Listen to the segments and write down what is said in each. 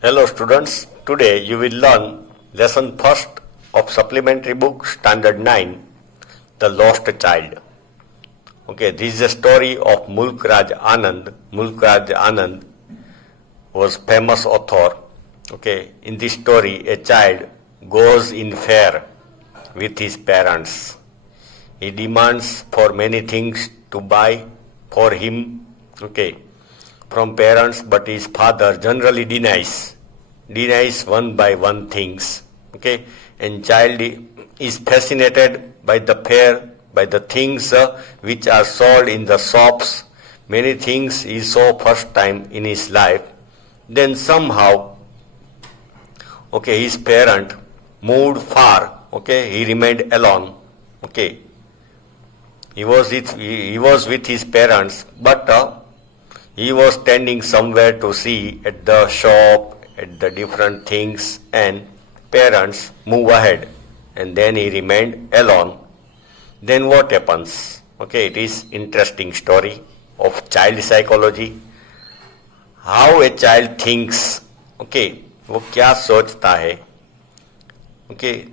Hello students, today you will learn lesson first of supplementary book standard 9, The Lost Child. Okay, this is a story of Mulk Raj Anand. Mulk Raj Anand was famous author. Okay, in this story a child goes in fair with his parents. He demands for many things to buy for him. Okay, from parents, but his father generally denies one by one things. Okay, and child is fascinated by the fair, by the things which are sold in the shops. Many things he saw first time in his life. Then somehow, okay, his parent moved far. Okay, he remained alone. Okay, he was with his parents, but he was standing somewhere to see at the shop, at the different things, and parents move ahead, and then he remained alone. Then what happens? Okay, it is interesting story of child psychology. How a child thinks. Okay, वो क्या सोचता है. Okay,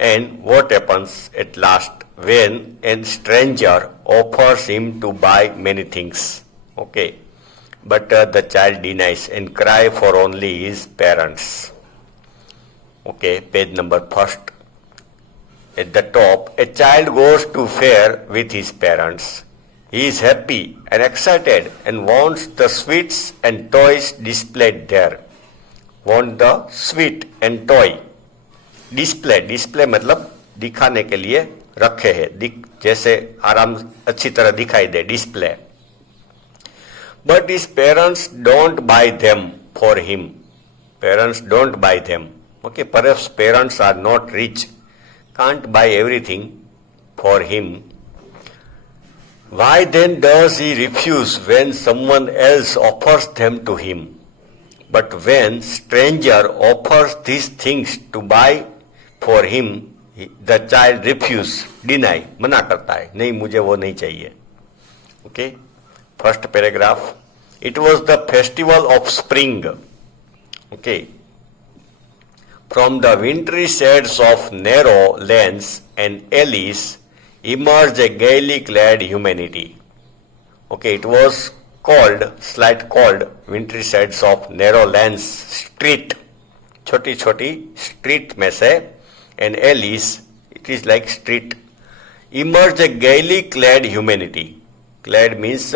and what happens at last when a stranger offers him to buy many things. Okay. But the child denies and cry for only his parents. Okay, page number first. At the top, a child goes to fair with his parents. He is happy and excited and wants the sweets and toys displayed there. Want the sweet and toy. Display मतलब दिखाने के लिए रखे हैं, जैसे आराम अच्छी तरह दिखाई दे, display. But his parents don't buy them for him. Parents don't buy them. Okay, perhaps parents are not rich, can't buy everything for him. Why then does he refuse when someone else offers them to him? But when stranger offers these things to buy for him, the child refuse, deny, मना करता है, नहीं मुझे वो नहीं चाहिए. Okay. First paragraph. It was the festival of spring. Okay. From the wintry shades of narrow lanes and alleys emerged a gaily clad humanity. Okay, it was slight called wintry shades of narrow lanes, street, छोटी छोटी street में से, and alleys, it is like street, emerged a gaily clad humanity. Clad means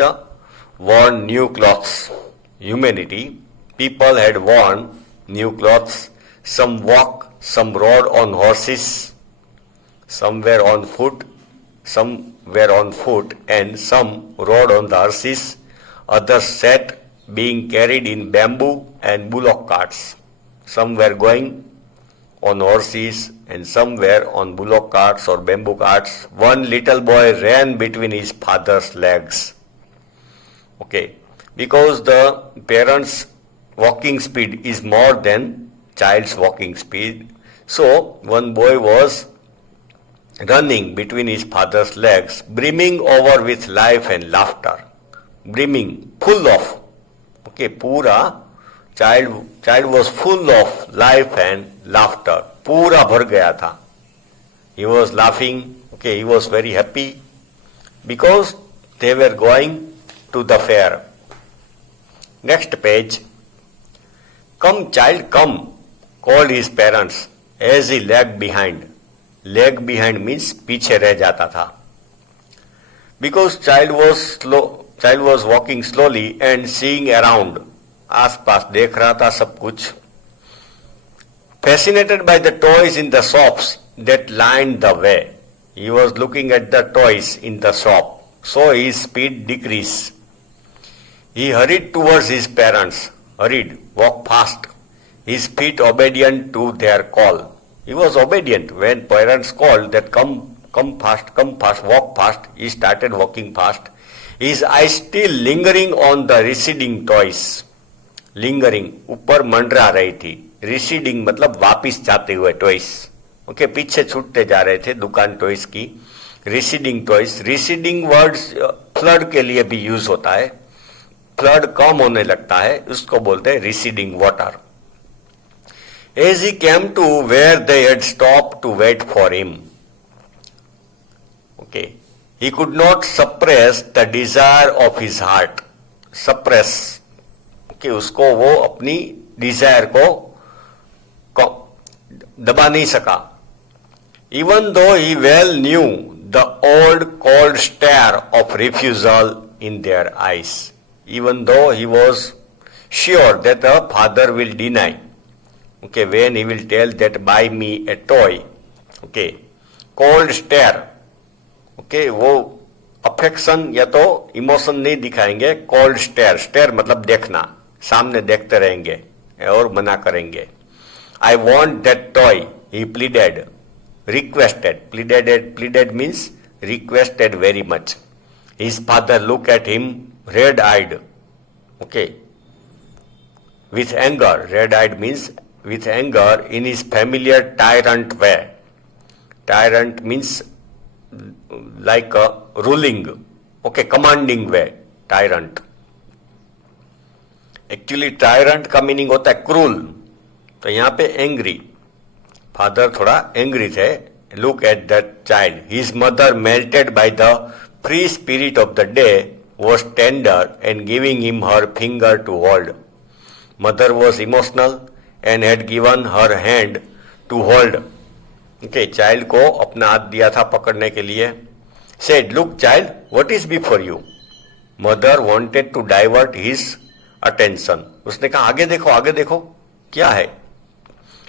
worn new clothes. Humanity, people had worn new clothes. Some walked, some rode on horses, some were on foot, and some rode on the horses. Others sat, being carried in bamboo and bullock carts. Some were going on horses, and some were on bullock carts or bamboo carts. One little boy ran between his father's legs. Okay, because the parents' walking speed is more than child's walking speed, so one boy was running between his father's legs, brimming over with life and laughter. Brimming, full of. Okay, पूरा child was full of life and laughter. पूरा भर गया था. He was laughing. Okay, he was very happy because they were going to the fair. Next page. Come child, come, called his parents as he lagged behind. Lag behind means पीछे रह जाता था. Because child was walking slowly and seeing around. आसपास देख रहा था सब कुछ. Fascinated by the toys in the shops that lined the way. He was looking at the toys in the shop, so his speed decreased. He hurried towards his parents. Walk fast. His feet obedient to their call. He was obedient when parents called that come fast, walk fast. He started walking fast. His eyes still lingering on the receding toys. Lingering, ऊपर मंडरा रही थी. Receding मतलब वापिस जाते हुए toys. Okay, पीछे छूटते जा रहे थे दुकान toys की. Receding toys. Receding words flood के लिए भी यूज होता है. फ्लड कम होने लगता है, उसको बोलते हैं receding water. As he came to where they had stopped to wait for him, okay, he could not suppress the desire of his heart. Suppress, कि उसको वो अपनी डिजायर को दबा नहीं सका. Even though he well knew the old cold stare of refusal in their eyes, even though he was sure that the father will deny, okay, when he will tell that buy me a toy, okay, cold stare, okay, वो affection या तो emotion नहीं दिखाएंगे. Cold stair, stair मतलब देखना, सामने देखते रहेंगे और मना करेंगे. I want that toy, he pleaded, requested. Pleaded means requested very much. His father looked at him red-eyed, okay, with anger. Red-eyed means with anger in his familiar tyrant way. Tyrant means like a ruling, okay, commanding way. Tyrant. Actually tyrant का meaning होता है cruel. तो यहाँ पे angry, father थोड़ा angry थे. Look at that child. His mother melted by the free spirit of the day was tender and giving him her finger to hold. Mother was emotional and had given her hand to hold. Okay, child को अपना हाथ दिया था पकड़ने के लिए. Said, look child, what is before you? Mother wanted to divert his attention. उसने कहा आगे देखो क्या है.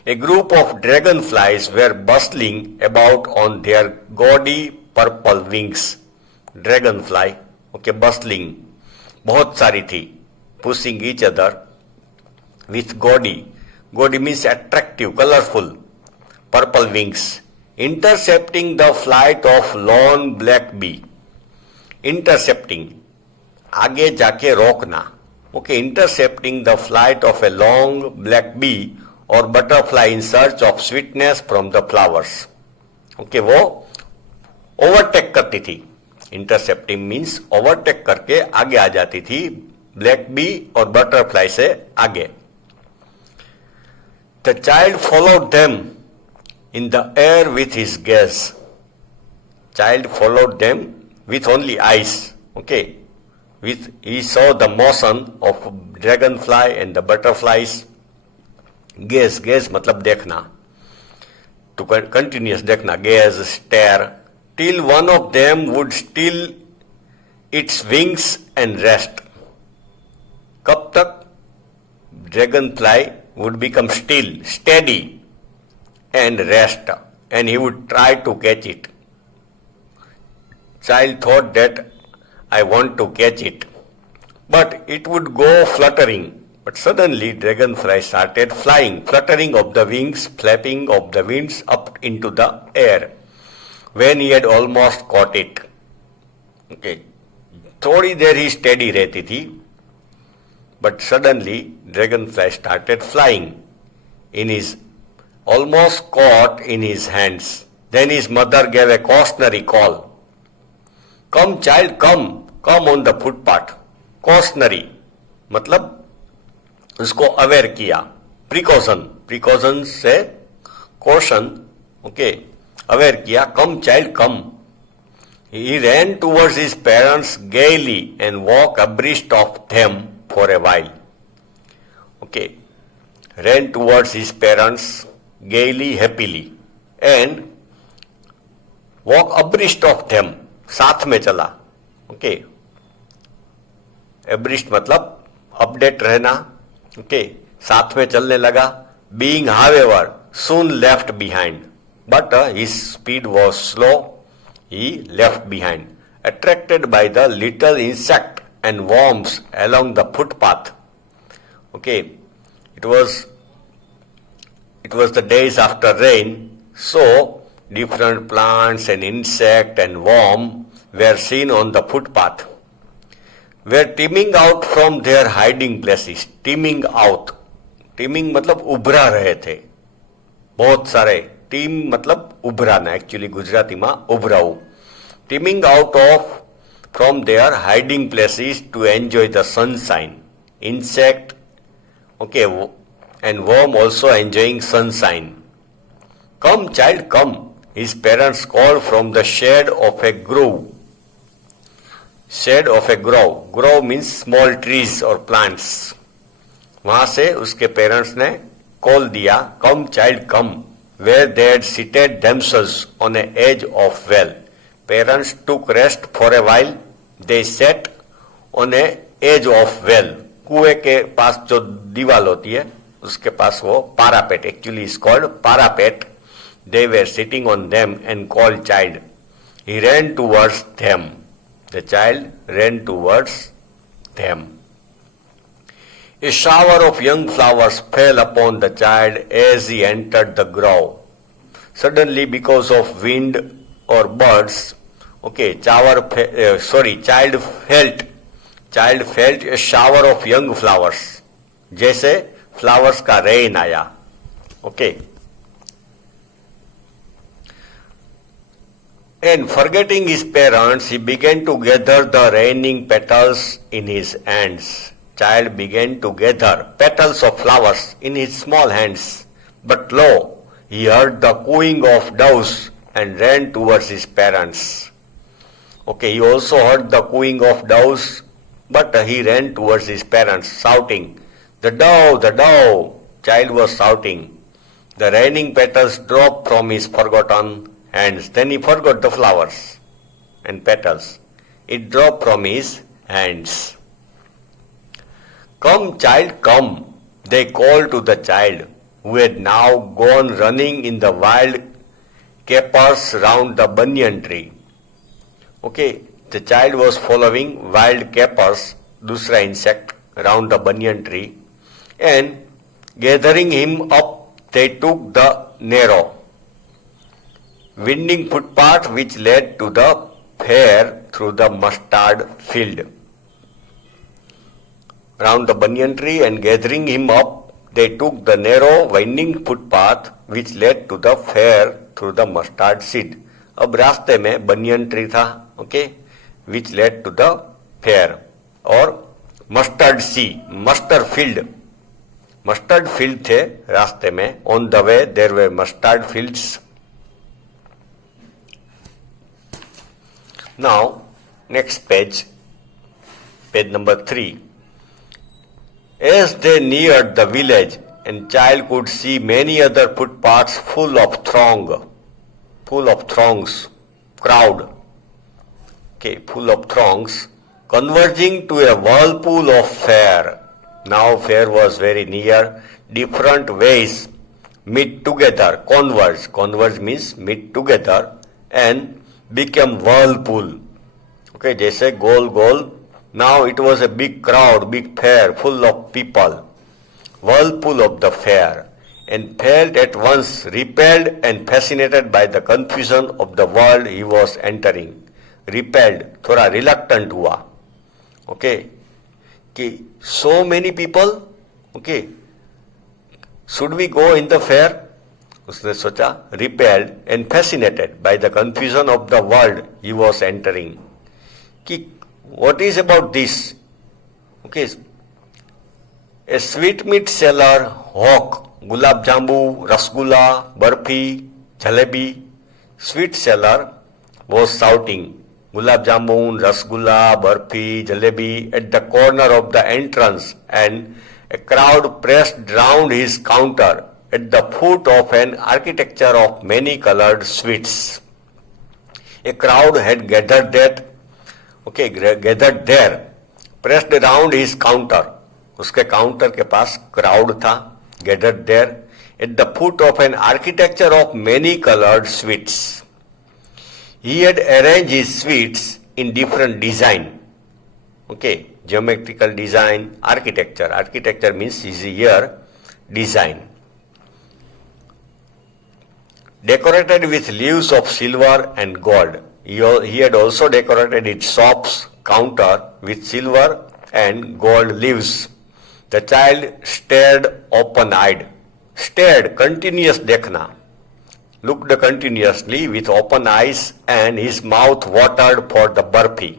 A group of dragonflies were bustling about on their gaudy purple wings. Dragonfly, okay, bustling, बहुत सारी थी. Pushing each other with gaudy means attractive, colorful, purple wings, intercepting the flight of lone black bee. Intercepting, आगे जाके रोकना. Okay, intercepting the flight of a long black bee or butterfly in search of sweetness from the flowers. Okay, वो overtake करती थी. Intercepting means overtake करके आगे आ जाती थी ब्लैक बी और बटरफ्लाई से आगे. The child followed them in the air with his gaze. Child followed them with only eyes, okay, with he saw the motion of dragonfly and the butterflies. Gaze मतलब देखना, to continuous देखना, gaze, stare, till one of them would still its wings and rest. कब तक? Dragonfly would become still, steady and rest, and he would try to catch it. Child thought that I want to catch it, but it would go fluttering. But suddenly dragonfly started flying, fluttering of the wings, flapping of the wings up into the air. When he had almost caught it, okay, थोड़ी देर ही steady रहती थी, but suddenly dragonfly started flying in his almost caught in his hands. Then his mother gave a cautionary call. Come child, come on the footpath. Cautionary मतलब उसको aware किया. Precaution से caution, okay, aware किया. Come child come. He ran towards his parents gaily and walked abreast of them for a while. Okay, ran towards his parents gaily, happily, and walk abreast of them, साथ में चला. Okay, abreast मतलब update रहना, okay, साथ में चलने लगा. Being however soon left behind. But his speed was slow. He left behind, attracted by the little insect and worms along the footpath. Okay, it was the days after rain, so different plants and insect and worm were seen on the footpath, were teeming out from their hiding places. Teeming out, teeming मतलब उभरा रहे थे बहुत सारे. Team मतलब उभराना, actually Gujarati में उभराऊ. Teeming out of from their hiding places to enjoy the sunshine. Insect, okay, and worm also enjoying sunshine. Come, child, come, his parents called from the shade of a grove. Shade of a grove. Grove means small trees or plants. वहां से उसके parents ने call दिया, come child come, where they had seated themselves on an edge of well. Parents took rest for a while. They sat on a edge of well. कुएं के पास जो दीवार होती है उसके पास वो parapet, actually is called parapet. They were sitting on them and called child. He ran towards them. The child ran towards them. A shower of young flowers fell upon the child as he entered the grove. Suddenly, because of wind or birds, child felt a shower of young flowers. जैसे flowers का rain आया. Okay. And forgetting his parents, he began to gather the raining petals in his hands. Child began to gather petals of flowers in his small hands. But lo, he heard the cooing of doves and ran towards his parents. Okay, he also heard the cooing of doves, but he ran towards his parents, shouting, "The dove, the dove!" Child was shouting. The raining petals dropped from his forgotten hands. Then he forgot the flowers and petals. It dropped from his hands. Come, child, come, they called to the child, who had now gone running in the wild capers round the banyan tree. Okay, the child was following wild capers, दूसरा insect, round the banyan tree, and gathering him up, they took the narrow, winding footpath which led to the fair through the mustard field. Round the banyan tree and gathering him up, they took the narrow winding footpath which led to the fair through the mustard seed. अब रास्ते में banyan tree था, okay, which led to the fair, और mustard सी, mustard field थे रास्ते में. On the way there were mustard fields. Now, next page number 3. As they neared the village, and child could see many other footpaths full of throngs, crowd, full of throngs, converging to a whirlpool of fair. Now fair was very near. Different ways meet together, converge means meet together, and became whirlpool. Okay, जैसे गोल. Now it was a big crowd, big fair, full of people. Whirlpool of the fair, and felt at once repelled and fascinated by the confusion of the world he was entering. Repelled, थोड़ा reluctant हुआ. Okay, कि so many people, okay, should we go in the fair? उसने सोचा, repelled and fascinated by the confusion of the world he was entering. कि what is about this? Okay, a sweetmeat seller, hawk, gulab jambu, rasgulla, barfi, jalebi. Sweet seller was shouting gulab jamun, rasgulla, barfi, jalebi at the corner of the entrance, and a crowd pressed round his counter at the foot of an architecture of many colored sweets. A crowd had gathered there, pressed around his counter. उसके counter के पास crowd था, gathered there at the foot of an architecture of many colored sweets. He had arranged his sweets in different design. Okay, geometrical design, architecture. Architecture means is here design. Decorated with leaves of silver and gold. He had also decorated its shop's counter with silver and gold leaves. The child stared open-eyed. Stared, continuous dekhna. Looked continuously with open eyes, and his mouth watered for the barfi.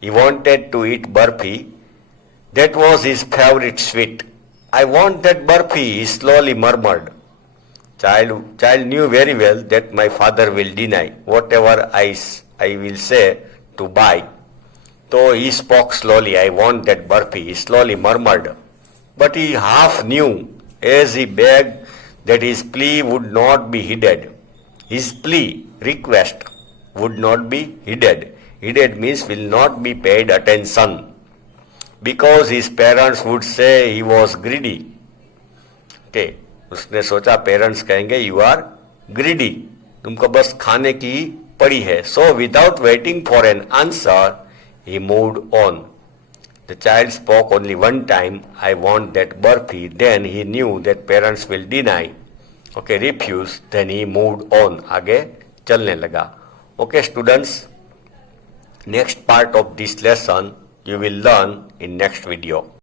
He wanted to eat barfi. That was his favorite sweet. I want that burfi, he slowly murmured. Child knew very well that my father will deny whatever I will say to buy. So he spoke slowly, I want that burfi, he slowly murmured. But he half knew as he begged that his plea would not be heeded. His plea, request, would not be heeded. Heeded means will not be paid attention. Because his parents would say he was greedy. Okay. उसने सोचा parents कहेंगे you are greedy, तुमको बस खाने की पड़ी है. So without waiting for an answer he moved on. The child spoke only one time, I want that barfi. Then he knew that parents will deny, okay, refuse. Then he moved on, आगे चलने लगा. Okay students, next part of this lesson you will learn in next video.